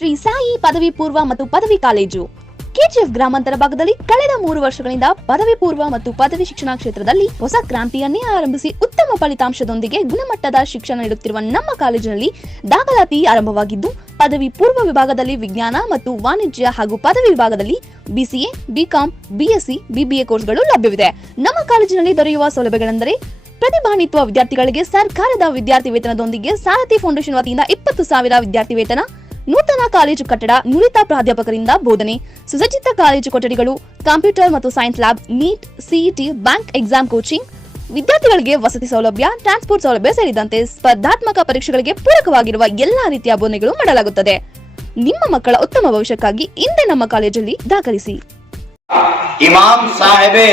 ಶ್ರೀ ಸಾಯಿ ಪದವಿ ಪೂರ್ವ ಮತ್ತು ಪದವಿ ಕಾಲೇಜು ಕೆಜಿಎಫ್ ಗ್ರಾಮಾಂತರ ಭಾಗದಲ್ಲಿ ಕಳೆದ 3 ವರ್ಷಗಳಿಂದ ಪದವಿ ಪೂರ್ವ ಮತ್ತು ಪದವಿ ಶಿಕ್ಷಣ ಕ್ಷೇತ್ರದಲ್ಲಿ ಹೊಸ ಕ್ರಾಂತಿಯನ್ನೇ ಆರಂಭಿಸಿ ಉತ್ತಮ ಫಲಿತಾಂಶದೊಂದಿಗೆ ಗುಣಮಟ್ಟದ ಶಿಕ್ಷಣ ನೀಡುತ್ತಿರುವ ನಮ್ಮ ಕಾಲೇಜಿನಲ್ಲಿ ದಾಖಲಾತಿ ಆರಂಭವಾಗಿದ್ದು, ಪದವಿ ಪೂರ್ವ ವಿಭಾಗದಲ್ಲಿ ವಿಜ್ಞಾನ ಮತ್ತು ವಾಣಿಜ್ಯ ಹಾಗೂ ಪದವಿ ವಿಭಾಗದಲ್ಲಿ ಬಿಸಿಎ, ಬಿಕಾಂ, ಬಿಎಸ್ಸಿ, ಬಿಬಿಎ ಕೋರ್ಸ್ಗಳು ಲಭ್ಯವಿದೆ. ನಮ್ಮ ಕಾಲೇಜಿನಲ್ಲಿ ದೊರೆಯುವ ಸೌಲಭ್ಯಗಳೆಂದರೆ ಪ್ರತಿಭಾನ್ವಿತ ವಿದ್ಯಾರ್ಥಿಗಳಿಗೆ ಸರ್ಕಾರದ ವಿದ್ಯಾರ್ಥಿ ವೇತನದೊಂದಿಗೆ ಸಾರಥಿ ಫೌಂಡೇಶನ್ ವತಿಯಿಂದ 20,000 ವಿದ್ಯಾರ್ಥಿ ವೇತನ, ನೂತನ ಕಾಲೇಜು ಕಟ್ಟಡ, ನುರಿತ ಪ್ರಾಧ್ಯಾಪಕರಿಂದ ಬೋಧನೆ, ಸುಸಜ್ಜಿತ ಕಾಲೇಜು ಕೊಠಡಿಗಳು, ಕಂಪ್ಯೂಟರ್ ಮತ್ತು science lab, NEET, CET, bank exam coaching, ವಿದ್ಯಾರ್ಥಿಗಳಿಗೆ ವಸತಿ ಸೌಲಭ್ಯ, ಟ್ರಾನ್ಸ್ಪೋರ್ಟ್ ಸೌಲಭ್ಯ ಸೇರಿದಂತೆ ಸ್ಪರ್ಧಾತ್ಮಕ ಪರೀಕ್ಷೆಗಳಿಗೆ ಪೂರಕವಾಗಿರುವ ಎಲ್ಲಾ ರೀತಿಯ ಬೋಧನೆಗಳು ಮಾಡಲಾಗುತ್ತದೆ. ನಿಮ್ಮ ಮಕ್ಕಳ ಉತ್ತಮ ಭವಿಷ್ಯಕ್ಕಾಗಿ ಇಂದೇ ನಮ್ಮ ಕಾಲೇಜಲ್ಲಿ ದಾಖಲಿಸಿ. इमाम साहिबे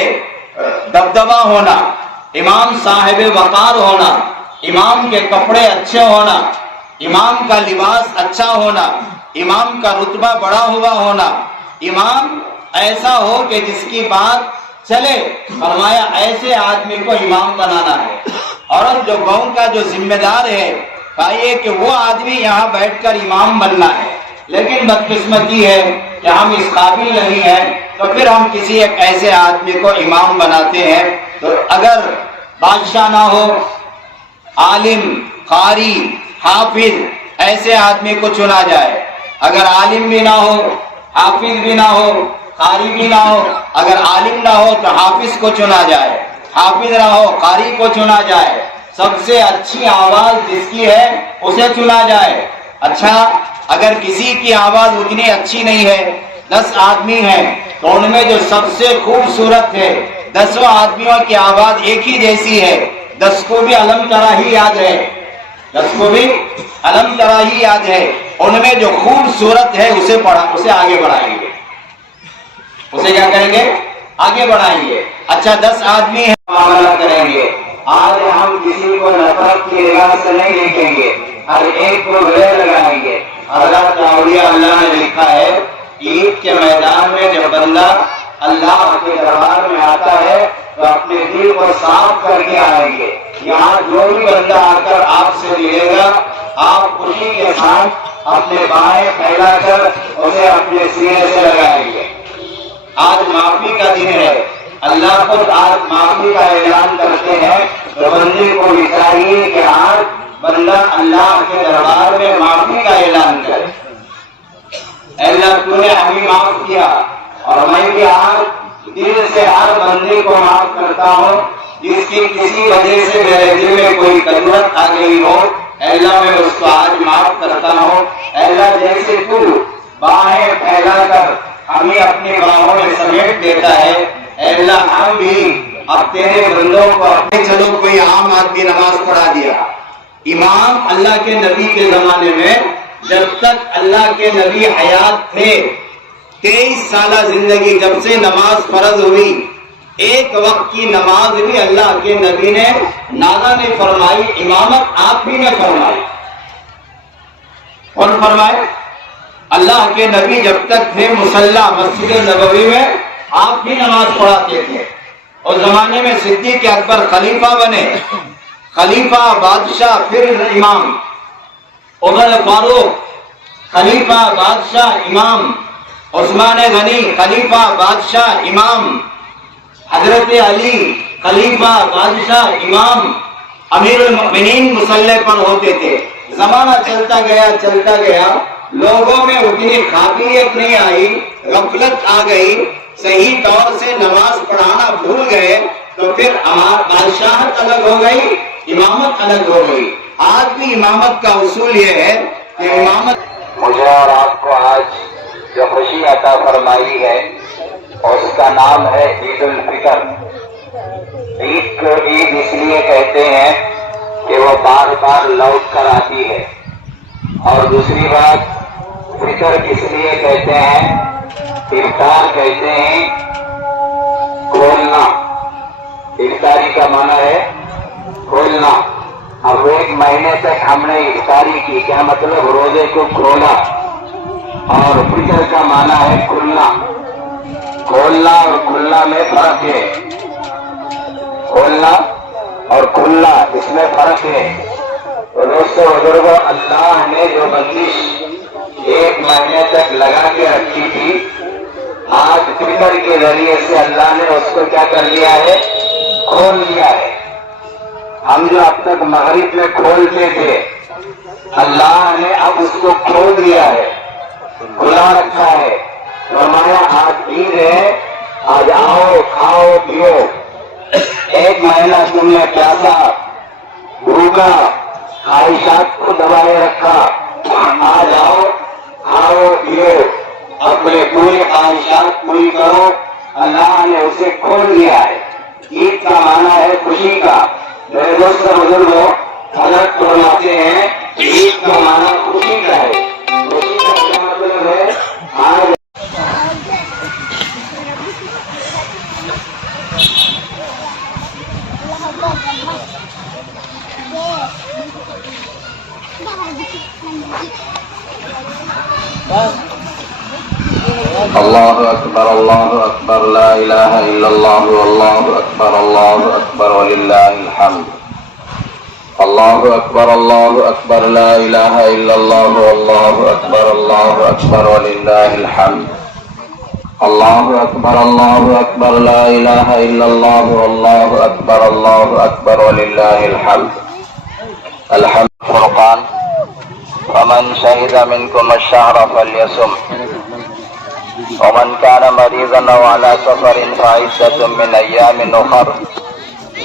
दबदबा होना, इमाम साहिबे वकार होना, इमाम के कपड़े अच्छे होना, इमाम का लिबास अच्छा होना, इमाम का रुतबा बड़ा हुआ होना, इमाम ऐसा हो कि जिसकी बात चले। फरमाया ऐसे आदमी को इमाम बनाना है। और जो गांव का जो जिम्मेदार है, कहिए कि वो आदमी यहाँ बैठकर इमाम बनना है, लेकिन बदकिस्मती है कि हम इस काबिल नहीं है, तो फिर हम किसी एक ऐसे आदमी को इमाम बनाते हैं। तो अगर बादशाह ना हो, आलिम, कारी, हाफिज, ऐसे आदमी को चुना जाए। अगर आलिम भी ना हो, हाफिज भी ना हो, कारी भी ना हो, अगर आलिम ना हो तो हाफिज को चुना जाए, हाफिज ना हो कारी को चुना जाए। सबसे अच्छी आवाज जिसकी है उसे चुना जाए। अच्छा, अगर किसी की आवाज उतनी अच्छी नहीं है, 10 आदमी हैं, तो उनमें जो सबसे खूबसूरत है, 10 आदमियों की आवाज एक ही जैसी है, 10 को भी अलम तरह ही याद है, 10 को भी अलम तरह ही याद है, उनमें जो खूबसूरत है उसे आगे बढ़ाएंगे। उसे क्या करेंगे? आगे बढ़ाएंगे। अच्छा, 10 आदमी है, मामला करेंगे। आज हम किसी को नफरत की निगाह से नहीं देखेंगे, हर एक को गले लगाएंगे। अल्लाह ने लिखा है, ईद के मैदान में जब बंदा अल्लाह के दरबार में आता है तो अपने दिल को साफ करके आएंगे। यहाँ जो भी बंदा आकर आपसे मिलेगा, आप खुशी के साथ अपने बाहें फैलाकर उसे अपने सीने से लगाएंगे। आज माफी का दिन है, अल्लाह खुद आज माफी का ऐलान करते हैं। तो बंदे को भी चाहिए कि आज बंदा अल्लाह के दरबार में माफी का ऐलान करे। अल्लाह तूने हमें माफ किया, और मैं भी आज दिल से हर बंदे को माफ करता हूँ जिसकी किसी वजह से मेरे दिल में कोई कदरत आ गई हो। अल्लाह मैं उसको आज माफ करता हूँ। अल्लाह जैसे तू बाहें फैलाकर हमें अपनी बाहों में समेट देता है, अल्लाह हम भी अब तेरे बंदों को अपने। चलो कोई आम आदमी नमाज पढ़ा दिया, इमाम अल्लाह के नबी के जमाने में जब तक अल्लाह के नबी हयात थे, 23 साल जिंदगी, जब से नमाज फर्ज हुई, एक वक्त की नमाज भी अल्लाह के नबी ने नादा ने फरमाई, इमामत आप भी ने फरमाई। कौन फरमाए? अल्लाह के नबी जब तक थे मुसल्ला मस्जिद नबवी में आप भी नमाज पढ़ाते थे। उस जमाने में सिद्दीक अकबर खलीफा बने, खलीफा बादशाह फिर इमाम, उमर फारूक खलीफा बादशाह इमाम, उस्मान गनी खलीफा बादशाह इमाम, हजरत अली खलीफा बादशाह इमाम, अमीरुल मोमिनीन मुसल्ले पर होते थे। जमाना चलता गया, लोगों में उतनी काबिलियत नहीं आई, गफलत आ गई, सही तौर से नमाज पढ़ाना भूल गए, तो फिर बादशाहत अलग हो गई, इमामत अलग हो गई। आज भी इमामत का उसूल ये है कि इमामत। मुझे और आपको आज जो खुशी अता फरमाई है उसका नाम है ईद उल फितर। ईद को ईद इसलिए कहते हैं कि वो बार बार लौट कर आती है, और दूसरी बात फितर किस लिए कहते हैं? इफ्तार कहते हैं खोलना, इफ्तारी का माना है खोलना। अब 1 महीने तक हमने इफ्तारी की, क्या मतलब? रोजे को खोला। और फितर का माना है खुलना। खोलना और खुलना में फर्क है, खोलना और खुलना इसमें फर्क है। तो दोस्तों बुजुर्गों, अल्लाह ने जो बंदिश 1 महीने तक लगा के रखी थी, आज ट्विटर के जरिए से अल्लाह ने उसको क्या कर लिया है, खोल लिया है। हम जो अब तक मगरिब में खोलते थे, अल्लाह ने अब उसको खोल दिया है, खुला रखा है। फरमाया आज ईद है, आज आओ खाओ पियो। 1 महीना तुमने प्यासा भूखा ख्वाहिशात को दबाए रखा, आज आओ खाओ पियो, अपने पूरी ख्वाहिशात पूरी करो। अल्लाह ने उसे खोल दिया है। ईद का माना है खुशी का। मेरे दोस्त बुजुर्गों, हजरत फरमाते हैं ईद का माना खुशी का है। खुशी का क्या मतलब है? आज अल्लाहु अकबर ला इलाहा इल्लल्लाह अल्लाहु अकबर वलिल्लाहिल हम्द। अल्लाहु अकबर ला इलाहा इल्लल्लाह अल्लाहु अकबर वलिल्लाहिल हम्द। अल्लाहु अकबर ला इलाहा इल्लल्लाह अल्लाहु अकबर वलिल्लाहिल हम्द। अल-हम्द फुरकान फमन शहिदा मिनकुम अश-शहरा फल्यसुम वमन कान मरीज़न औ अला सफरिन फ़इद्दतुम मिन अय्यामिन उख़र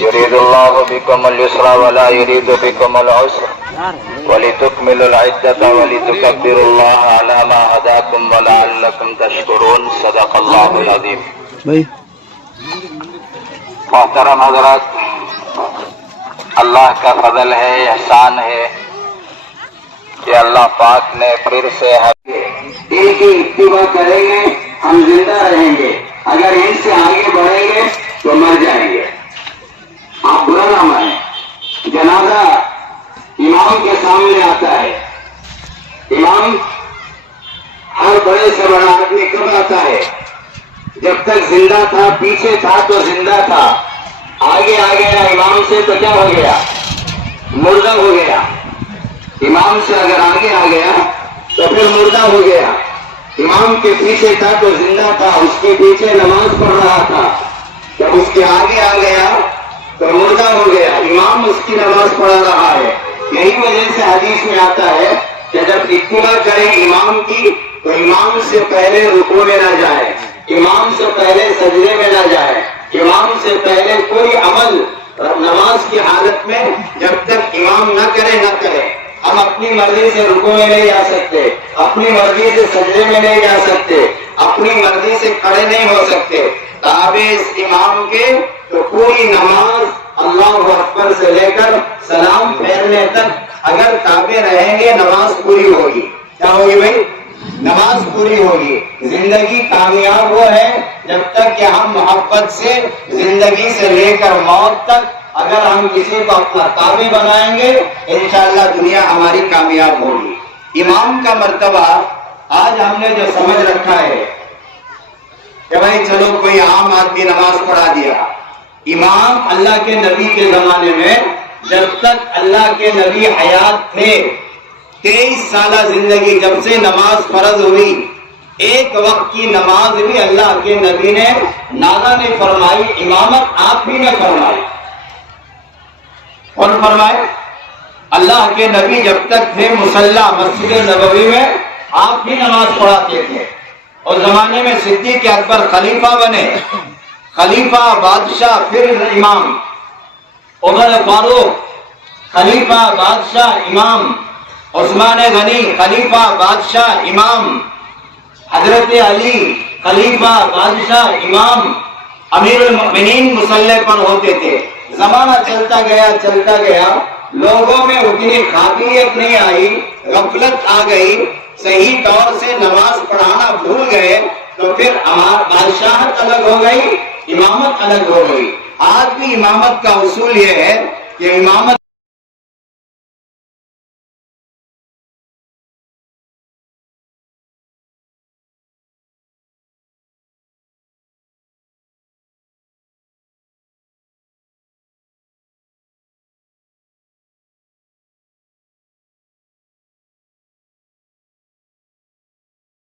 युरीदुल्लाहु बिकुमुल युस्रा वला युरीदु बिकुमुल उस्रा वलितुकमिलुल इद्दता वलितुकब्बिरुल्लाह अला मा हदाकुम वलअल्लकुम तशकुरून। सदक़ल्लाहुल अज़ीम। मोहतरम हज़रात, अल्लाह का फजल है, एहसान है कि अल्लाह पाक ने फिर से एक ही इत्तिबा करेंगे, हम जिंदा रहेंगे। अगर इनसे आगे बढ़ेंगे तो मर जाएंगे। आप बुरा ना माने। जनाजा इमाम के सामने आता है। इमाम हर बड़े से बड़ा आदमी कब आता है? जब तक जिंदा था, पीछे था तो जिंदा था, आगे आ गया इमाम से तो क्या हो गया? मुर्दा हो गया। इमाम से अगर आगे आ गया तो फिर मुर्दा हो गया। इमाम के पीछे था तो जिंदा था, उसके पीछे नमाज पढ़ रहा था, जब उसके आगे आ गया तो मुर्दा हो गया। इमाम उसकी नमाज पढ़ा रहा है। यही वजह से हदीस में आता है कि जब इत्तिबा करें इमाम की तो इमाम से पहले रुकू में ना जाए, इमाम से पहले सजदे में ना जाए, इमाम से पहले कोई अमल नमाज की हालत में जब तक इमाम न करे। हम अपनी मर्जी से रुकू में नहीं जा सकते, अपनी मर्जी से सजदे में नहीं जा सकते, अपनी मर्जी से खड़े नहीं हो सकते। ताबे इस इमाम के तो पूरी नमाज अल्लाहु अकबर से लेकर सलाम फेरने तक अगर ताबे रहेंगे, नमाज पूरी होगी। क्या होगी भाई? नमाज पूरी होगी। जिंदगी कामयाब वो है जब तक कि हम मोहब्बत से जिंदगी से लेकर मौत तक अगर हम किसी को अपना ताबे बनाएंगे, इंशाअल्लाह दुनिया हमारी कामयाब होगी। इमाम का मर्तबा आज हमने जो समझ रखा है कि भाई चलो कोई आम आदमी नमाज पढ़ा दिया। इमाम अल्लाह के नबी के जमाने में जब तक अल्लाह के नबी हयात थे, 23 साल जिंदगी, जब से नमाज फर्ज हुई, एक वक्त की नमाज भी अल्लाह के नबी ने नादा ने फरमाई, इमामत आप ही ने फरमाई। कौन फरमाए? अल्लाह के नबी जब तक थे मुसल्ला मस्जिद नबवी में आप ही नमाज पढ़ाते थे। और जमाने में सिद्दीक अकबर खलीफा बने, खलीफा बादशाह फिर इमाम, उमर फारूक खलीफा बादशाह इमाम, उस्मान गनी खलीफा बादशाह इमाम, हजरत अली खलीफा बादशाह इमाम, अमीरुल मोमिनीन मुसल्ले पर होते थे। जमाना चलता गया, लोगों में उतनी काबिलियत नहीं आई, गफलत आ गई, सही तौर से नमाज पढ़ाना भूल गए, तो फिर बादशाहत अलग हो गई, इमामत अलग हो गई। आज भी इमामत का उसूल यह है कि इमामत